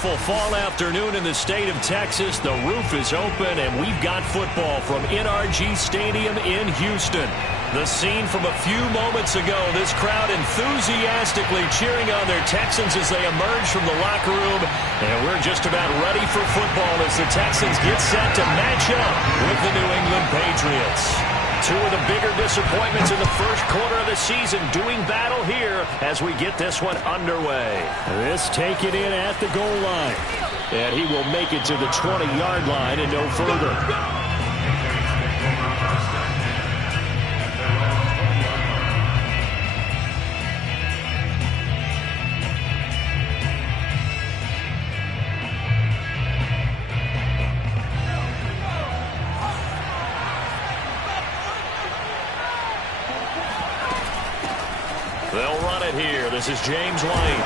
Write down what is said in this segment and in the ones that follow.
beautiful fall afternoon in the state of Texas. The roof is open, and we've got football from NRG Stadium in Houston. The scene from a few moments ago, this crowd enthusiastically cheering on their Texans as they emerge from the locker room. And we're just about ready for football as the Texans get set to match up with the New England Patriots. Two of the bigger disappointments in the first quarter of the season doing battle here as we get this one underway. This taken in at the goal line. And he will make it to the 20-yard line and no further. They'll run it here. This is James White.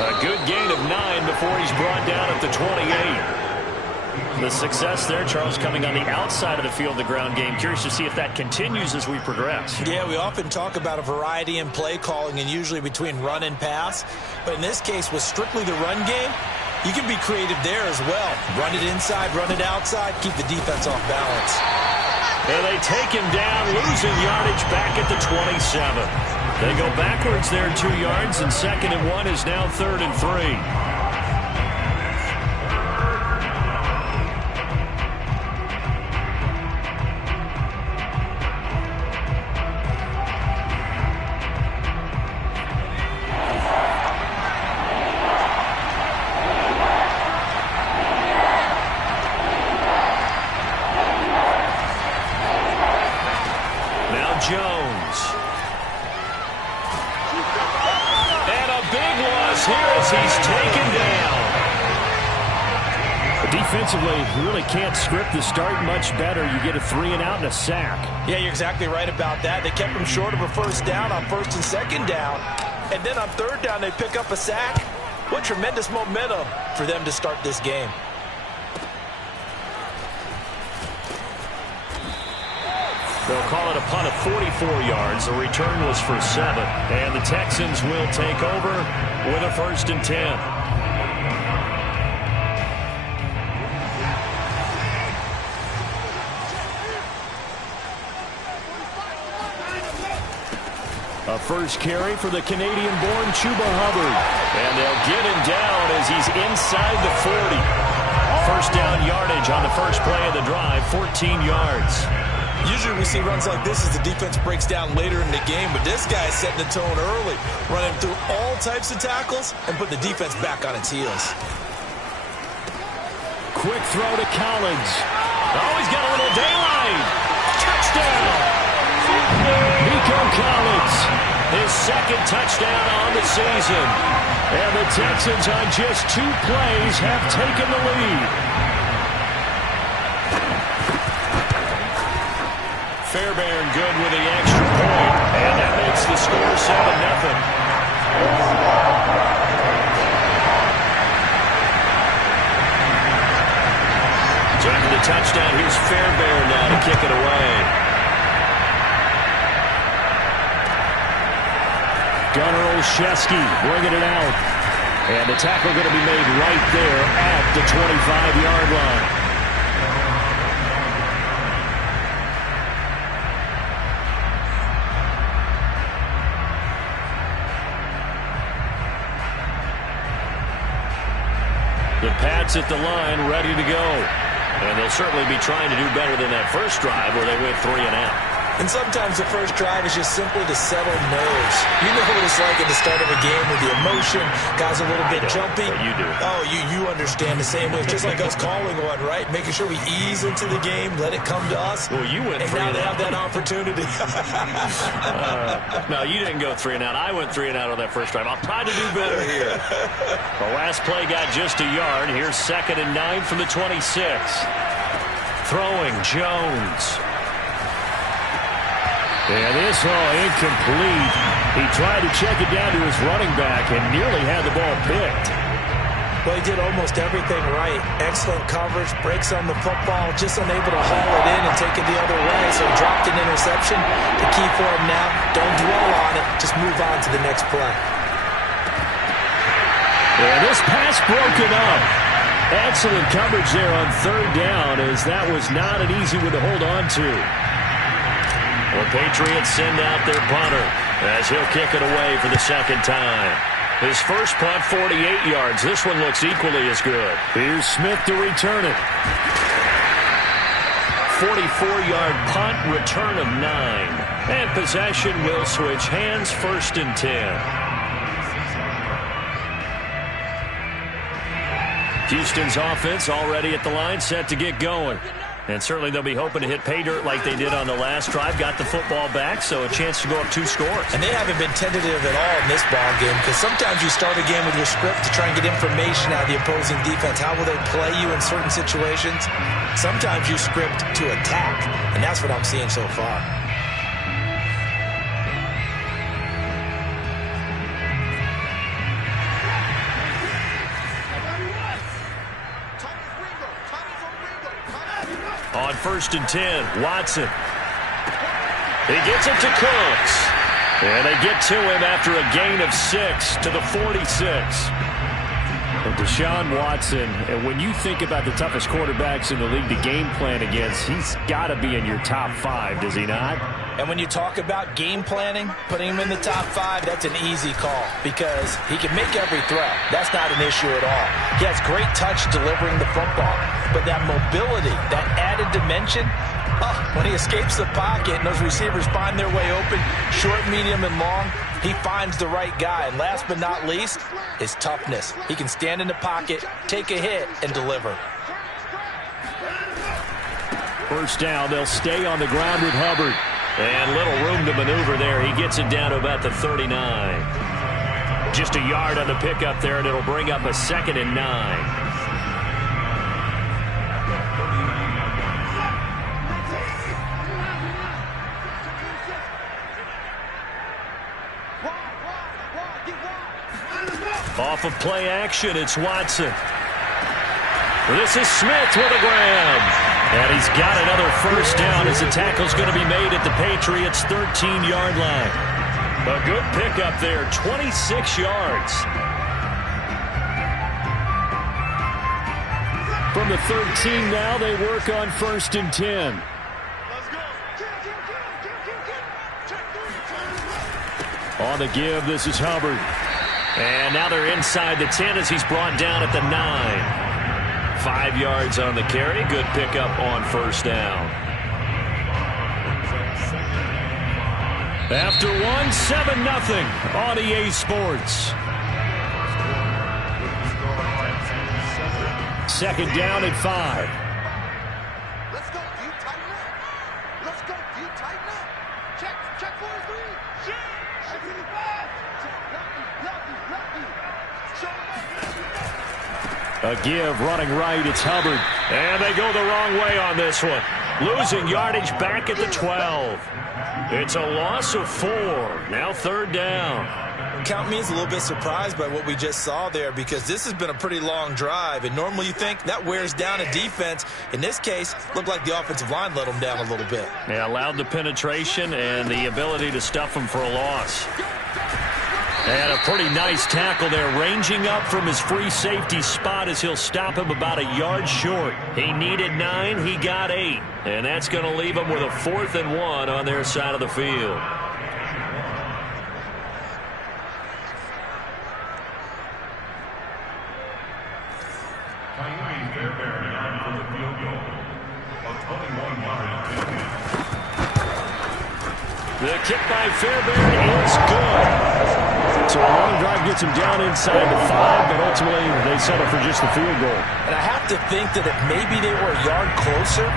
A good gain of 9 before he's brought down at the 28. The success there, Charles, coming on the outside of the field, the ground game. Curious to see if that continues as we progress. Yeah, we often talk about a variety in play calling and usually between run and pass. But in this case, with strictly the run game, you can be creative there as well. Run it inside, run it outside, keep the defense off balance. And they take him down, losing yardage back at the 27. They go backwards there 2 yards, and 2nd and 1 is now 3rd and 3. Defensively, you really can't script the start much better. You get a 3 and out and a sack. Yeah, you're exactly right about that. They kept him short of a first down on 1st and 2nd down. And then on 3rd down, they pick up a sack. What tremendous momentum for them to start this game. They'll call it a punt of 44 yards. The return was for 7. And the Texans will take over with a 1st and 10. A first carry for the Canadian-born Chuba Hubbard. And they'll get him down as he's inside the 40. First down yardage on the first play of the drive, 14 yards. Usually we see runs like this as the defense breaks down later in the game, but this guy is setting the tone early, running through all types of tackles and putting the defense back on its heels. Quick throw to Collins. Oh, he's got a little daylight. Touchdown. Nico Collins, his 2nd touchdown on the season. And the Texans on just 2 plays have taken the lead. Fairbairn good with the extra point, and that makes the score 7-0. So after the touchdown, here's Fairbairn now to kick it away. Gunnar Olszewski bringing it out. And the tackle going to be made right there at the 25-yard line. The Pats at the line, ready to go. And they'll certainly be trying to do better than that first drive where they went 3 and out. And sometimes the first drive is just simply to settle nerves. You know what it's like at the start of a game with the emotion, guys a little bit jumpy. But you do. Oh, you understand the same way. It's just like us calling one, right? Making sure we ease into the game, let it come to us. Well, you went and 3 now and they out. have that opportunity. No, you didn't go 3 and out. I went 3 and out on that first drive. I'll try to do better here. The last play got just a yard. Here's 2nd and 9 from the 26. Throwing Jones. And this incomplete. He tried to check it down to his running back and nearly had the ball picked. Well, he did almost everything right. Excellent coverage, breaks on the football, just unable to haul it in and take it the other way. So he dropped an interception. The key for him now, don't dwell on it. Just move on to the next play. And this pass broken up. Excellent coverage there on third down, as that was not an easy one to hold on to. Well, Patriots send out their punter as he'll kick it away for the second time. His first punt, 48 yards. This one looks equally as good. Here's Smith to return it. 44-yard punt, return of 9. And possession will switch hands, 1st and 10. Houston's offense already at the line, set to get going. And certainly they'll be hoping to hit pay dirt like they did on the last drive. Got the football back, so a chance to go up 2 scores. And they haven't been tentative at all in this ball game, because sometimes you start a game with your script to try and get information out of the opposing defense. How will they play you in certain situations? Sometimes you script to attack, and that's what I'm seeing so far. On 1st and 10, Watson. He gets it to Cooks. And they get to him after a gain of 6 to the 46. And Deshaun Watson, and when you think about the toughest quarterbacks in the league to game plan against, he's got to be in your top 5, does he not? And when you talk about game planning, putting him in the top 5, that's an easy call because he can make every throw. That's not an issue at all. He has great touch delivering the football. But that mobility, that added dimension, when he escapes the pocket and those receivers find their way open, short, medium, and long, he finds the right guy. And last but not least, his toughness. He can stand in the pocket, take a hit, and deliver. First down, they'll stay on the ground with Hubbard. And little room to maneuver there. He gets it down to about the 39. Just a yard on the pickup there, and it'll bring up a 2nd and 9. Off of play action, it's Watson. This is Smith with a grab. And he's got another first down as the tackle's going to be made at the Patriots' 13-yard line. A good pickup there, 26 yards. From the 13 now, they work on 1st and 10. On the give, this is Hubbard. And now they're inside the 10 as he's brought down at the 9. 5 yards on the carry. Good pickup on first down. After 7-0 on EA Sports. 2nd down at 5. Let's go, deep, tighten up. Let's go, deep, tighten up. Check 43. A give running right, it's Hubbard. And they go the wrong way on this one. Losing yardage back at the 12. It's a loss of 4. Now 3rd down. Count me as a little bit surprised by what we just saw there because this has been a pretty long drive. And normally you think that wears down a defense. In this case, looked like the offensive line let them down a little bit. Yeah, allowed the penetration and the ability to stuff them for a loss. And a pretty nice tackle there, ranging up from his free safety spot as he'll stop him about a yard short. He needed 9, he got 8. And that's going to leave him with a 4th and 1 on their side of the field. The kick by Fairbairn is good. So a long drive gets him down inside the 5, but ultimately they settle for just the field goal. And I have to think that if maybe they were a yard closer,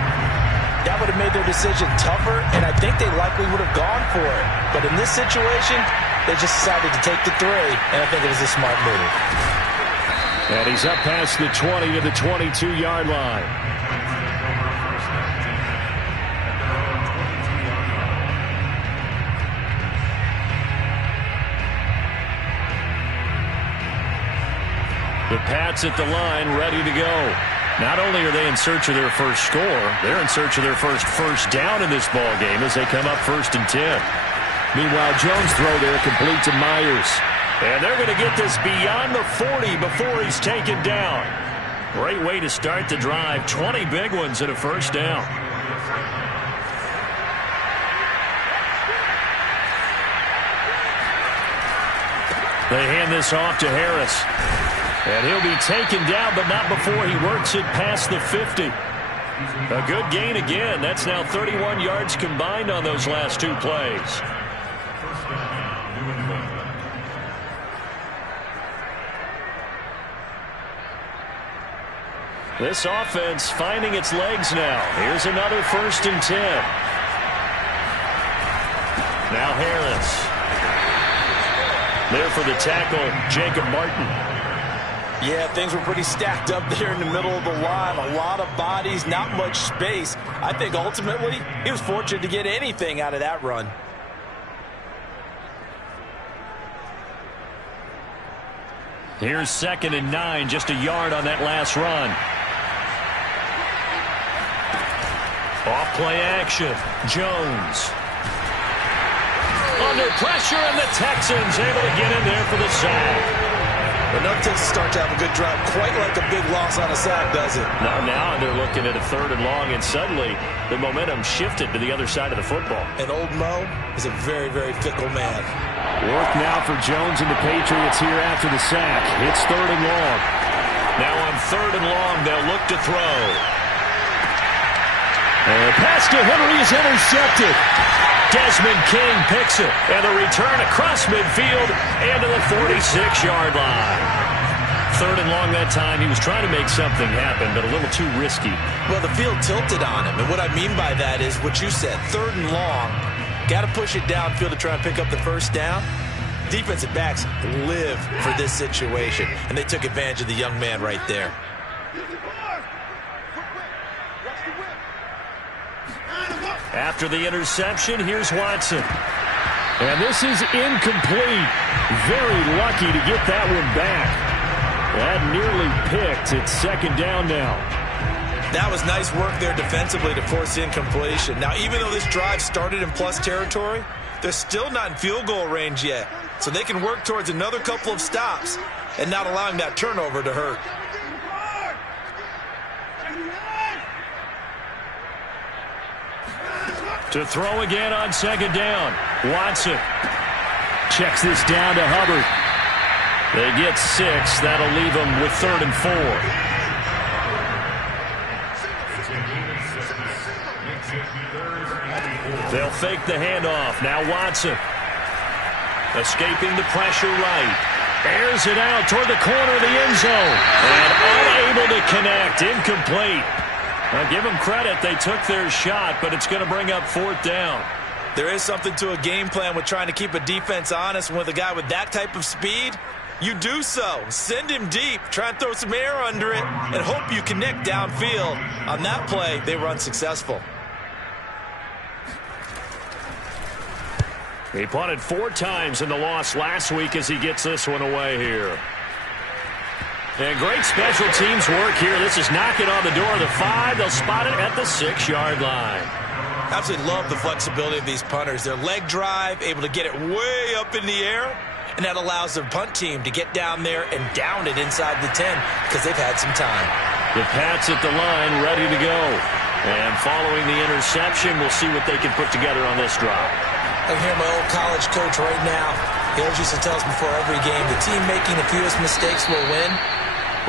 that would have made their decision tougher, and I think they likely would have gone for it. But in this situation, they just decided to take the 3, and I think it was a smart move. And he's up past the 20 to the 22-yard line. The Pats at the line, ready to go. Not only are they in search of their first score, they're in search of their first down in this ball game as they come up 1st and 10. Meanwhile, Jones' throw there complete to Myers. And they're going to get this beyond the 40 before he's taken down. Great way to start the drive. 20 big ones and a first down. They hand this off to Harris. And he'll be taken down, but not before he works it past the 50. A good gain again. That's now 31 yards combined on those last two plays. This offense finding its legs now. Here's another 1st and 10. Now Harris. There for the tackle, Jacob Martin. Yeah, things were pretty stacked up there in the middle of the line. A lot of bodies, not much space. I think ultimately he was fortunate to get anything out of that run. Here's 2nd and 9, just a yard on that last run. Off play action, Jones. Under pressure, and the Texans able to get in there for the sack. Enough to start to have a good drive, quite like a big loss on a sack, does it? Now they're looking at a 3rd and long, and suddenly the momentum shifted to the other side of the football. And old Mo is a very, very fickle man. Work now for Jones and the Patriots here after the sack. It's 3rd and long. Now on 3rd and long, they'll look to throw. And the pass to Henry is intercepted. Desmond King picks it, and the return across midfield and to the 46-yard line. 3rd and long that time. He was trying to make something happen, but a little too risky. Well, the field tilted on him, and what I mean by that is what you said, 3rd and long. Got to push it downfield to try and pick up the first down. Defensive backs live for this situation, and they took advantage of the young man right there. After the interception, here's Watson. And this is incomplete. Very lucky to get that one back. That nearly picked. It's 2nd down now. That was nice work there defensively to force incompletion. Now, even though this drive started in plus territory, they're still not in field goal range yet. So they can work towards another couple of stops and not allowing that turnover to hurt. To throw again on 2nd down. Watson checks this down to Hubbard. They get 6. That'll leave them with 3rd and 4. They'll fake the handoff. Now Watson. Escaping the pressure right. Airs it out toward the corner of the end zone. And unable to connect. Incomplete. Now, give them credit. They took their shot, but it's going to bring up 4th down. There is something to a game plan with trying to keep a defense honest. And with a guy with that type of speed, you do so. Send him deep. Try and throw some air under it and hope you connect downfield. On that play, they were unsuccessful. He punted 4 times in the loss last week as he gets this one away here. And great special teams work here. This is knocking on the door of the 5. They'll spot it at the 6-yard line. Absolutely love the flexibility of these punters. Their leg drive, able to get it way up in the air, and that allows their punt team to get down there and down it inside the 10 because they've had some time. The Pats at the line, ready to go. And following the interception, we'll see what they can put together on this drive. I hear my old college coach right now. He always used to tell us before every game, the team making the fewest mistakes will win.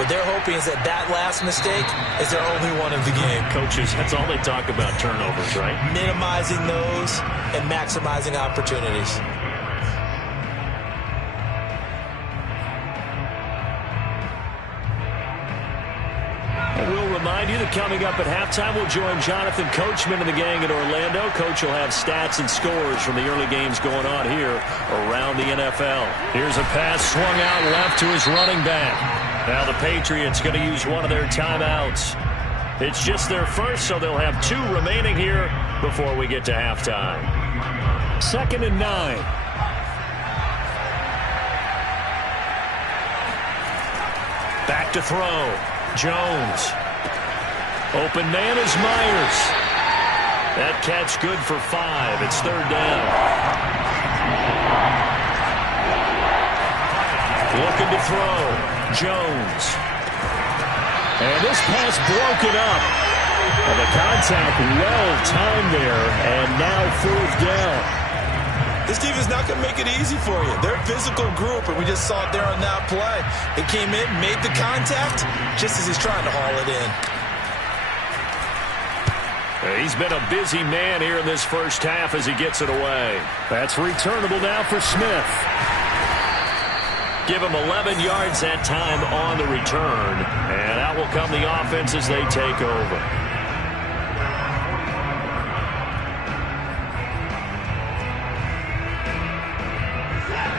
What they're hoping is that last mistake is their only one of the game. Coaches, that's all they talk about, turnovers, right? Minimizing those and maximizing opportunities. And we'll remind you that coming up at halftime, we'll join Jonathan Coachman and the gang at Orlando. Coach will have stats and scores from the early games going on here around the NFL. Here's a pass swung out left to his running back. Now the Patriots going to use one of their timeouts. It's just their first, so they'll have 2 remaining here before we get to halftime. 2nd and 9. Back to throw. Jones. Open man is Myers. That catch good for 5. It's 3rd down. Looking to throw. Jones. And this pass broken up. And the contact well-timed there, and now 4th down. This team is not going to make it easy for you. They're a physical group, and we just saw it there on that play. They came in, made the contact, just as he's trying to haul it in. He's been a busy man here in this first half as he gets it away. That's returnable now for Smith. Give him 11 yards that time on the return. And out will come the offense as they take over.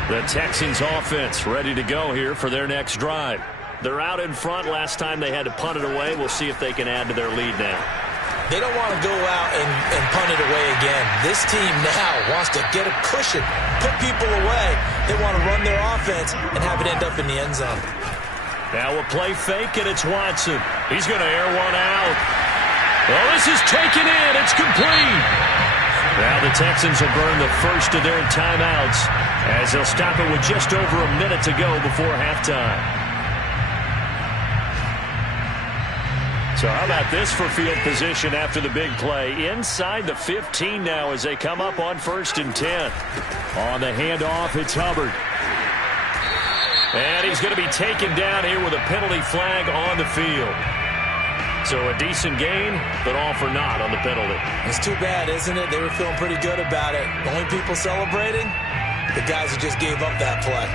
The Texans offense ready to go here for their next drive. They're out in front. Last time they had to punt it away. We'll see if they can add to their lead now. They don't want to go out and punt it away again. This team now wants to get a cushion, put people away. They want to run their offense and have it end up in the end zone. Now we'll play fake, and it's Watson. He's going to air one out. Well, this is taken in. It's complete. Now the Texans will burn the first of their timeouts as they'll stop it with just over a minute to go before halftime. So how about this for field position after the big play? Inside the 15 now as they come up on 1st and 10. On the handoff, it's Hubbard. And he's going to be taken down here with a penalty flag on the field. So a decent gain, but all for naught on the penalty. It's too bad, isn't it? They were feeling pretty good about it. The only people celebrating, the guys who just gave up that play.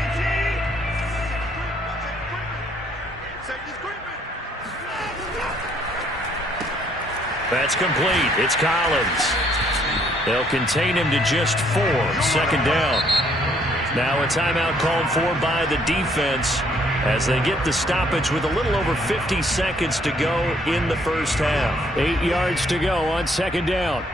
That's complete. It's Collins. They'll contain him to just 4. 2nd down. Now a timeout called for by the defense as they get the stoppage with a little over 50 seconds to go in the first half. 8 yards to go on 2nd down.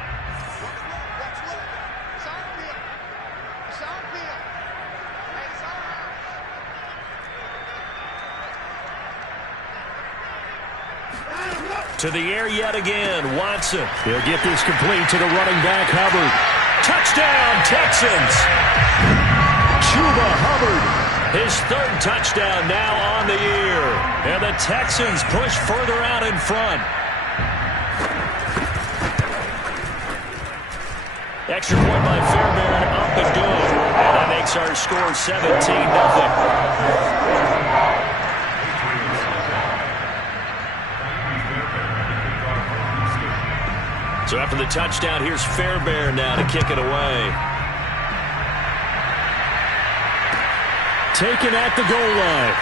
To the air yet again, Watson. He'll get this complete to the running back, Hubbard. Touchdown, Texans! Chuba Hubbard, his 3rd touchdown now on the year. And the Texans push further out in front. Extra point by Fairbairn, up and good. And that makes our score 17-0. So after the touchdown, here's Fairbairn now to kick it away. Taken at the goal line.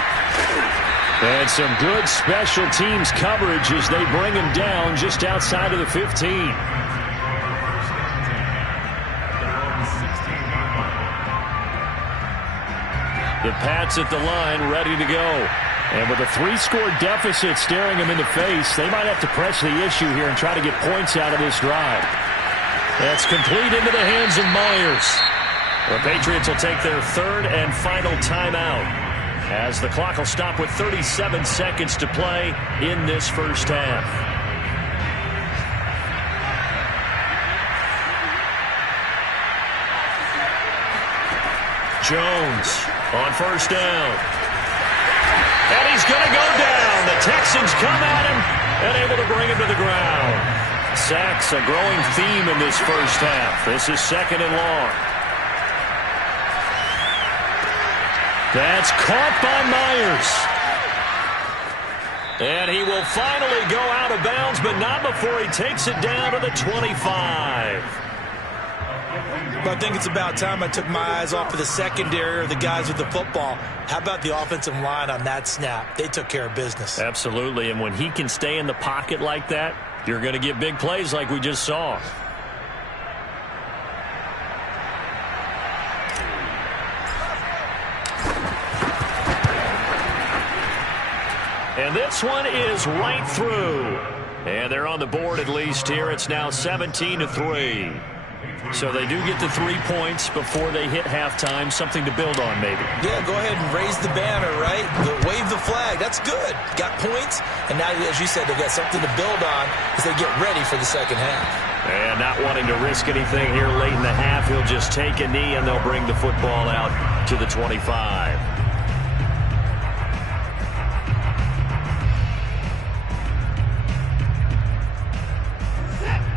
And some good special teams coverage as they bring him down just outside of the 15. The Pats at the line ready to go. And with a 3-score deficit staring them in the face, they might have to press the issue here and try to get points out of this drive. That's complete into the hands of Myers. The Patriots will take their 3rd and final timeout as the clock will stop with 37 seconds to play in this first half. Jones on 1st down. And he's going to go down. The Texans come at him and able to bring him to the ground. Sacks a growing theme in this first half. This is 2nd and long. That's caught by Myers. And he will finally go out of bounds, but not before he takes it down to the 25. But I think it's about time I took my eyes off of the secondary or the guys with the football. How about the offensive line on that snap? They took care of business. Absolutely, and when he can stay in the pocket like that, you're going to get big plays like we just saw. And this one is right through. And they're on the board at least here. It's now 17-3. So they do get the 3 points before they hit halftime. Something to build on, maybe. Yeah, go ahead and raise the banner, right? Wave the flag. That's good. Got points, and now, as you said, they got something to build on as they get ready for the second half. And not wanting to risk anything here late in the half, he'll just take a knee, and they'll bring the football out to the 25.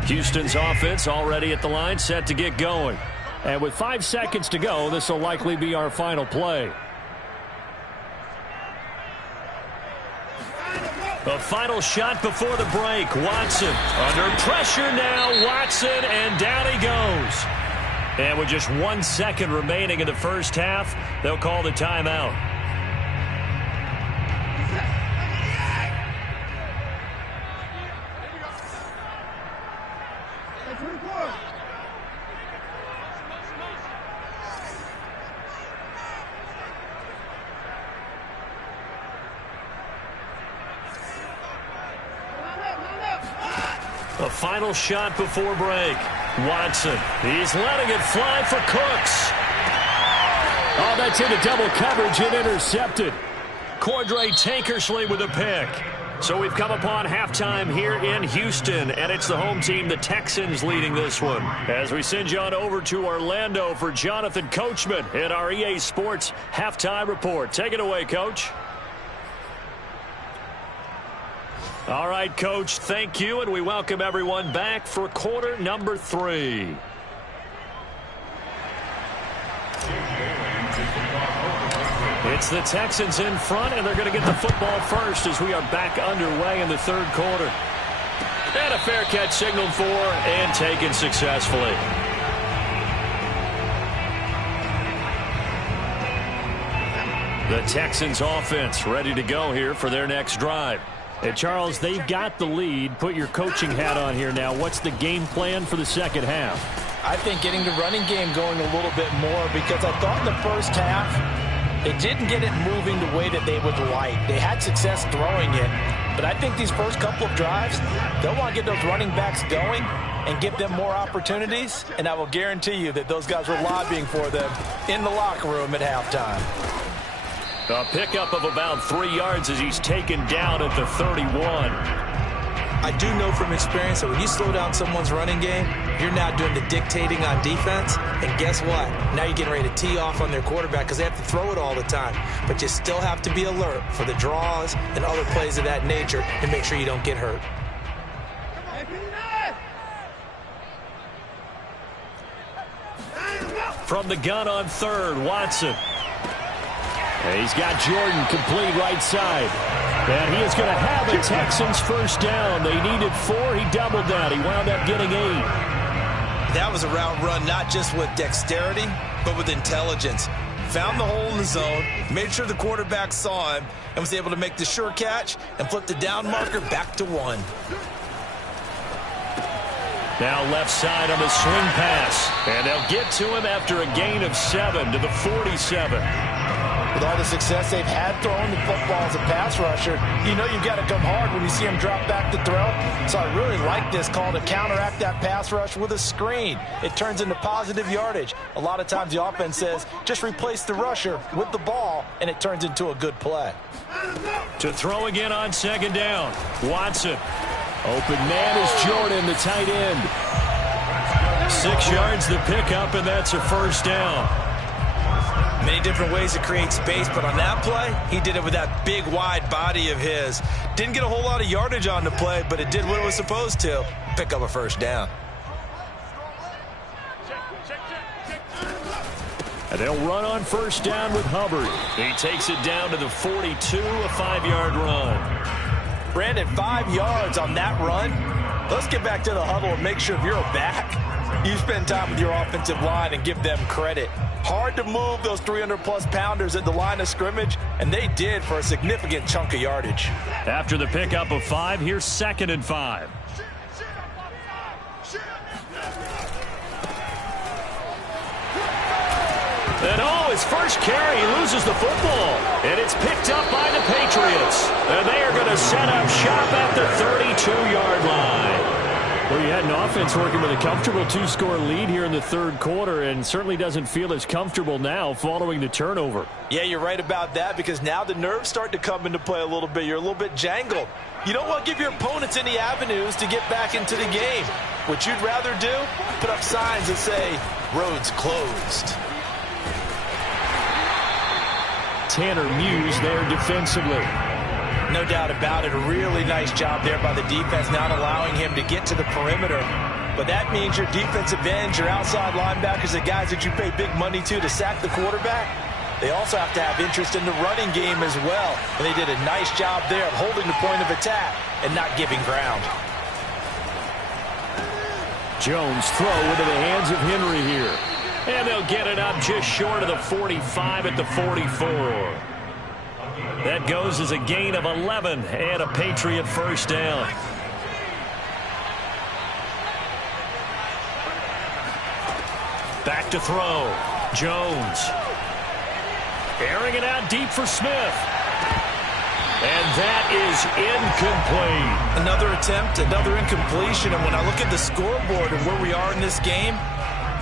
Houston's offense already at the line, set to get going. And with 5 seconds to go, this will likely be our final play. A final shot before the break. Watson under pressure now. Watson, and down he goes. And with just 1 second remaining in the first half, they'll call the timeout. A final shot before break. Watson, he's letting it fly for Cooks. Oh, that's into double coverage and intercepted. Cordray Tankersley with a pick. So we've come upon halftime here in Houston, and it's the home team, the Texans, leading this one. As we send you on over to Orlando for Jonathan Coachman in our EA Sports Halftime Report. Take it away, Coach. All right, Coach, thank you, and we welcome everyone back for quarter number 3. It's the Texans in front, and they're going to get the football first as we are back underway in the third quarter. And a fair catch signaled for and taken successfully. The Texans offense ready to go here for their next drive. And Charles, they've got the lead. Put your coaching hat on here now. What's the game plan for the second half? I think getting the running game going a little bit more, because I thought in the first half they didn't get it moving the way that they would like. They had success throwing it, but I think these first couple of drives, they'll want to get those running backs going and give them more opportunities, and I will guarantee you that those guys were lobbying for them in the locker room at halftime. A pickup of about 3 yards as he's taken down at the 31. I do know from experience that when you slow down someone's running game, you're now doing the dictating on defense. And guess what? Now you're getting ready to tee off on their quarterback because they have to throw it all the time. But you still have to be alert for the draws and other plays of that nature and make sure you don't get hurt. From the gun on third, Watson. He's got Jordan complete right side. And he is going to have a Texans first down. They needed 4. He doubled that. He wound up getting 8. That was a route run not just with dexterity, but with intelligence. Found the hole in the zone, made sure the quarterback saw him, and was able to make the sure catch and flip the down marker back to 1. Now left side on the swing pass. And they'll get to him after a gain of 7 to the 47. With all the success they've had throwing the football as a pass rusher, you know you've got to come hard when you see him drop back to throw. So I really like this call to counteract that pass rush with a screen. It turns into positive yardage. A lot of times the offense says, just replace the rusher with the ball, and it turns into a good play. To throw again on second down, Watson. Open man is Jordan, the tight end. 6 yards the pickup, and that's a first down. Many different ways to create space, but on that play, he did it with that big, wide body of his. Didn't get a whole lot of yardage on the play, but it did what it was supposed to. Pick up a first down. And they'll run on first down with Hubbard. He takes it down to the 42, a 5-yard run. Brandon, 5 yards on that run. Let's get back to the huddle and make sure if you're a back, you spend time with your offensive line and give them credit. Hard to move those 300-plus pounders at the line of scrimmage, and they did for a significant chunk of yardage. After the pickup of 5, here's 2nd and 5. And his first carry, he loses the football. And it's picked up by the Patriots. And they are going to set up shop at the 32-yard line. Well, you had an offense working with a comfortable 2-score lead here in the third quarter, and certainly doesn't feel as comfortable now following the turnover. Yeah, you're right about that, because now the nerves start to come into play a little bit. You're a little bit jangled. You don't want to give your opponents any avenues to get back into the game. What you'd rather do, put up signs that say, roads closed. Tanner Muse there defensively. no doubt about it. A really nice job there by the defense, not allowing him to get to the perimeter. But that means your defensive ends, your outside linebackers, the guys that you pay big money to sack the quarterback, they also have to have interest in the running game as well. And they did a nice job there of holding the point of attack and not giving ground. Jones throw into the hands of Henry here. And they'll get it up just short of the 45 at the 44. That goes as a gain of 11 and a Patriot first down. Back to throw. Jones. Airing it out deep for Smith. And that is incomplete. Another attempt, another incompletion. And when I look at the scoreboard and where we are in this game,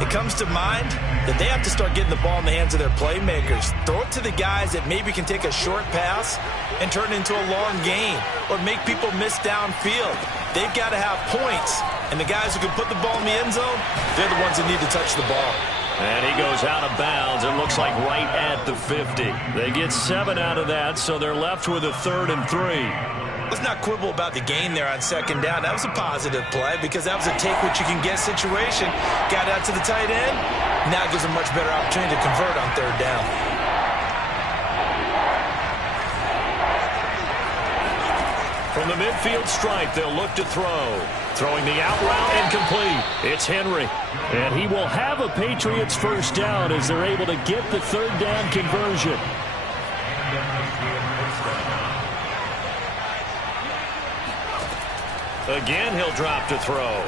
it comes to mind that they have to start getting the ball in the hands of their playmakers. Throw it to the guys that maybe can take a short pass and turn it into a long gain or make people miss downfield. They've got to have points. And the guys who can put the ball in the end zone, they're the ones that need to touch the ball. And he goes out of bounds. It looks like right at the 50. They get 7 out of that, so they're left with a 3rd and 3. Let's not quibble about the gain there on 2nd down. That was a positive play because that was a take-what-you-can-get situation. Got out to the tight end. Now gives a much better opportunity to convert on 3rd down. From the midfield stripe, they'll look to throw. Throwing the out route incomplete. It's Henry. And he will have a Patriots first down as they're able to get the 3rd down conversion. Again, he'll drop to throw.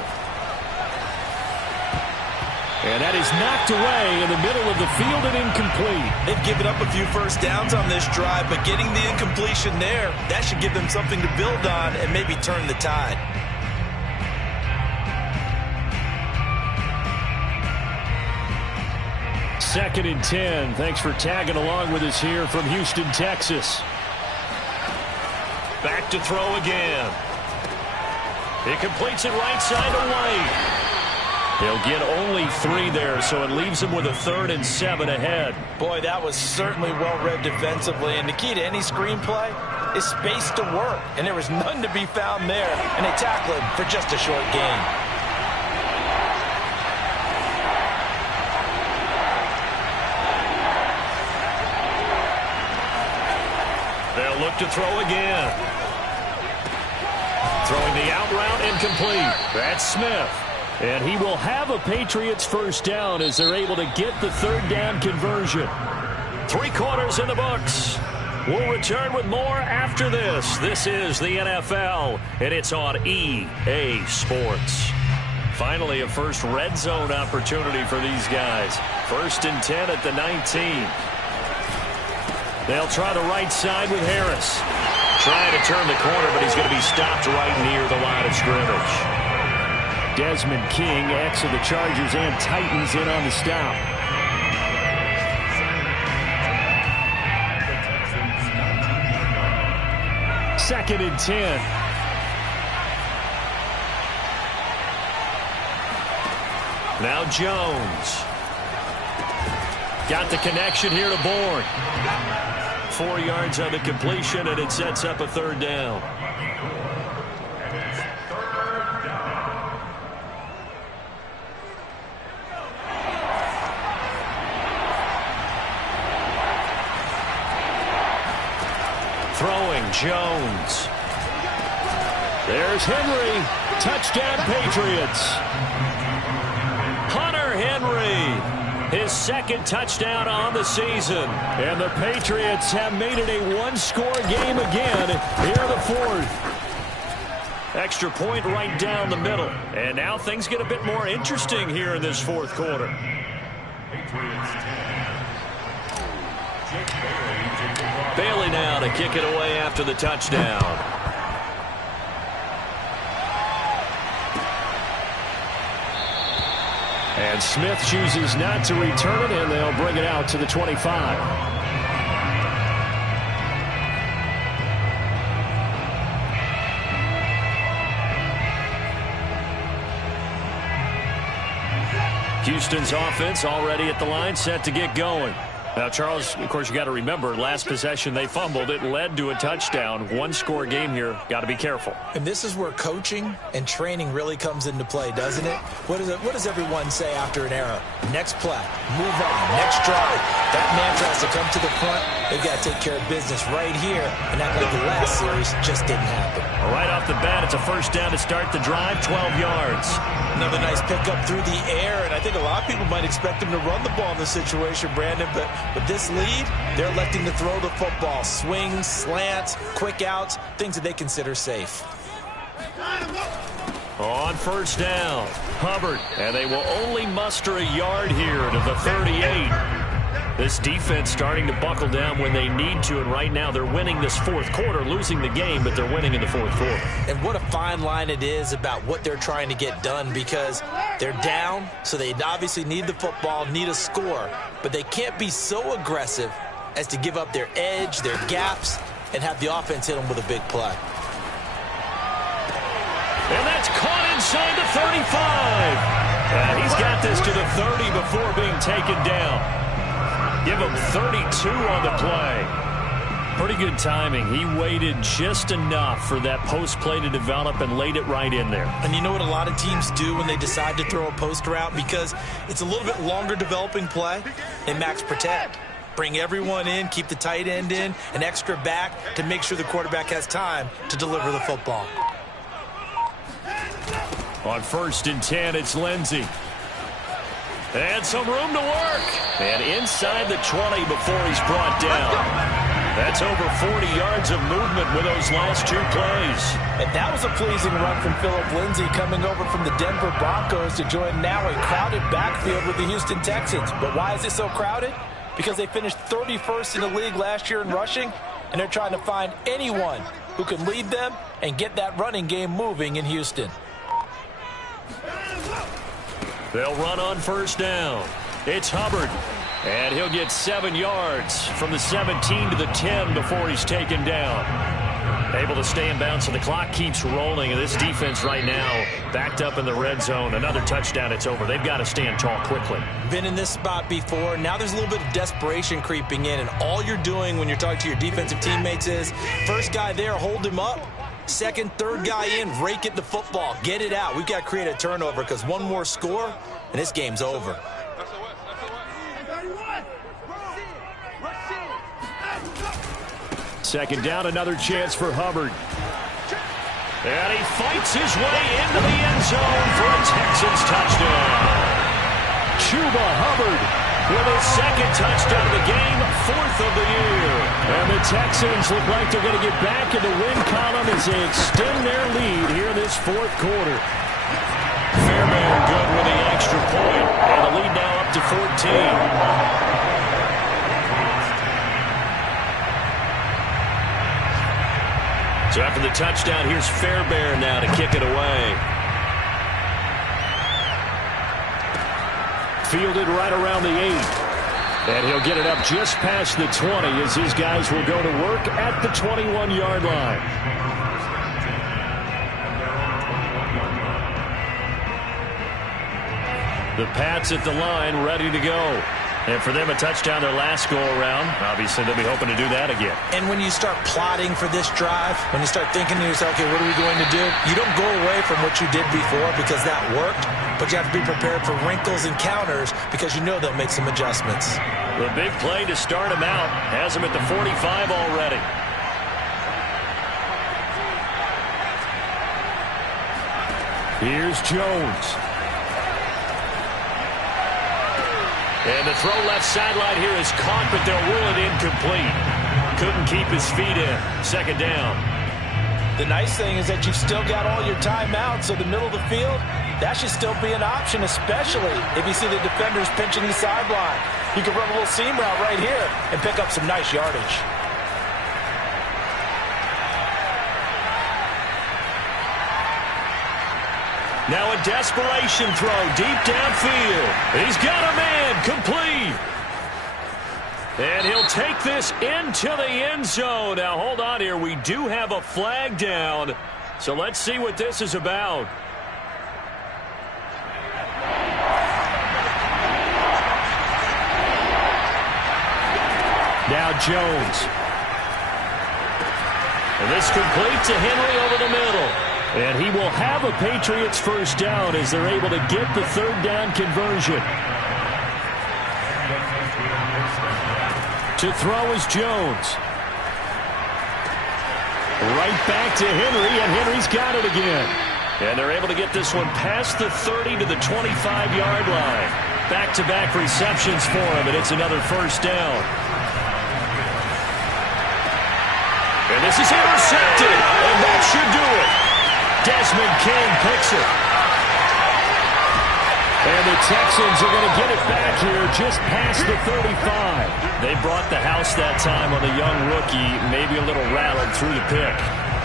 And that is knocked away in the middle of the field and incomplete. They've given up a few first downs on this drive, but getting the incompletion there, that should give them something to build on and maybe turn the tide. Second and 10. Thanks for tagging along with us here from Houston, Texas. Back to throw again. He completes it right side to White. He'll get only 3 there, so it leaves him with a 3rd and 7 ahead. Boy, that was certainly well-read defensively, and the key to any screenplay is space to work, and there was none to be found there, and they tackle him for just a short gain. They'll look to throw again. Throwing the out route incomplete. That's Smith. And he will have a Patriots first down as they're able to get the 3rd down conversion. 3 quarters in the books. We'll return with more after this. This is the NFL, and it's on EA Sports. Finally, a first red zone opportunity for these guys. 1st and 10 at the 19. They'll try the right side with Harris. Trying to turn the corner, but he's going to be stopped right near the line of scrimmage. Desmond King, ex of the Chargers and Titans, in on the stop. Second and 10. Now Jones. Got the connection here to Bourne. 4 yards on the completion, and it sets up a 3rd down. Throwing Jones. There's Henry. Touchdown Patriots. Hunter Henry. His 2nd touchdown on the season. And the Patriots have made it a 1-score game again. Here the 4th. Extra point right down the middle. And now things get a bit more interesting here in this 4th quarter. Bailey now to kick it away after the touchdown. And Smith chooses not to return it, and they'll bring it out to the 25. Houston's offense already at the line, set to get going. Now, Charles, of course, you got to remember, last possession they fumbled. It led to a touchdown. One-score game here. Got to be careful. And this is where coaching and training really comes into play, doesn't it? What does everyone say after an error? Next play, move on, next drive. That mantra has to come to the front. They've got to take care of business right here, and act like the last series just didn't happen. Right off the bat, it's a first down to start the drive, 12 yards. Another nice pickup through the air, and I think a lot of people might expect him to run the ball in this situation, Brandon, but with this lead, they're electing to throw the football. Swings, slants, quick outs, things that they consider safe. On first down, Hubbard, and they will only muster a yard here to the 38. This defense starting to buckle down when they need to, and right now they're winning this fourth quarter, losing the game, but they're winning in the fourth quarter. And what a fine line it is about what they're trying to get done, because they're down, so they obviously need the football, need a score, but they can't be so aggressive as to give up their edge, their gaps, and have the offense hit them with a big play. And that's caught inside the 35. And he's got this to the 30 before being taken down. Give him 32 on the play. Pretty good timing. He waited just enough for that post play to develop and laid it right in there. And you know what a lot of teams do when they decide to throw a post route? Because it's a little bit longer developing play, they max protect. Bring everyone in, keep the tight end in, an extra back to make sure the quarterback has time to deliver the football. On 1st and 10, it's Lindsey. And some room to work. And inside the 20 before he's brought down. That's over 40 yards of movement with those last 2 plays. And that was a pleasing run from Phillip Lindsay, coming over from the Denver Broncos to join now a crowded backfield with the Houston Texans. But why is it so crowded? Because they finished 31st in the league last year in rushing, and they're trying to find anyone who can lead them and get that running game moving in Houston. They'll run on first down. It's Hubbard. And he'll get 7 yards from the 17 to the 10 before he's taken down. Able to stay in bounds, so the clock keeps rolling. And this defense right now backed up in the red zone. Another touchdown, it's over. They've got to stand tall quickly. Been in this spot before. Now there's a little bit of desperation creeping in. And all you're doing when you're talking to your defensive teammates is, first guy there, hold him up. Second, third guy in, rake it the football. Get it out. We've got to create a turnover, because one more score, and this game's over. Second down, another chance for Hubbard. And he fights his way into the end zone for a Texans touchdown. Chuba Hubbard with his second touchdown of the game, 4th of the year. And the Texans look like they're going to get back in the win column as they extend their lead here in this 4th quarter. Fairbairn good with the extra point, and the lead now up to 14. So after the touchdown, here's Fairbairn now to kick it away. Fielded right around the 8. And he'll get it up just past the 20 as his guys will go to work at the 21-yard line. The Pats at the line, ready to go. And for them, a touchdown their last go-around. Obviously, they'll be hoping to do that again. And when you start plotting for this drive, when you start thinking to yourself, okay, what are we going to do? You don't go away from what you did before because that worked, but you have to be prepared for wrinkles and counters because you know they'll make some adjustments. The big play to start him out has him at the 45 already. Here's Jones. And the throw left sideline here is caught, but they'll rule it incomplete. Couldn't keep his feet in. Second down. The nice thing is that you've still got all your timeouts, so the middle of the field, that should still be an option, especially if you see the defenders pinching the sideline. You can run a little seam route right here and pick up some nice yardage. Now a desperation throw deep downfield. He's got a man, complete. And he'll take this into the end zone. Now hold on here. We do have a flag down. So let's see what this is about. Now Jones. And this complete to Henry over the middle. And he will have a Patriots first down as they're able to get the third down conversion. To throw is Jones. Right back to Henry, and Henry's got it again. And they're able to get this one past the 30 to the 25-yard line. Back-to-back receptions for him, and it's another first down. And this is intercepted, and that should do it. Desmond King picks it. And the Texans are going to get it back here just past the 35. They brought the house that time on the young rookie, maybe a little rattled through the pick.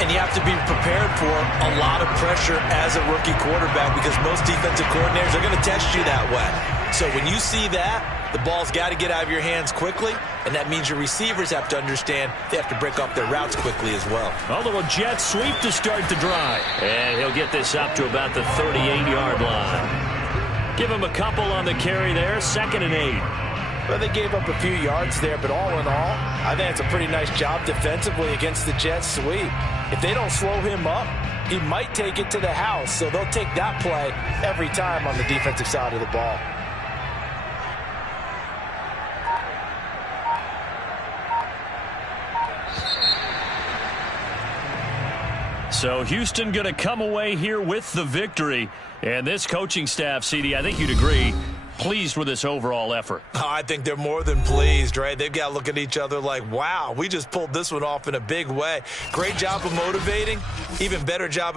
And you have to be prepared for a lot of pressure as a rookie quarterback because most defensive coordinators are going to test you that way. So when you see that, the ball's got to get out of your hands quickly, and that means your receivers have to understand they have to break up their routes quickly as well. A little jet sweep to start the drive. And he'll get this up to about the 38-yard line. Give him a couple on the carry there, 2nd and 8. Well, they gave up a few yards there, but all in all, I think it's a pretty nice job defensively against the jet sweep. If they don't slow him up, he might take it to the house, so they'll take that play every time on the defensive side of the ball. So Houston going to come away here with the victory. And this coaching staff, CD, I think you'd agree, pleased with this overall effort. Oh, I think they're more than pleased, right? They've got to look at each other like, wow, we just pulled this one off in a big way. Great job of motivating, even better job of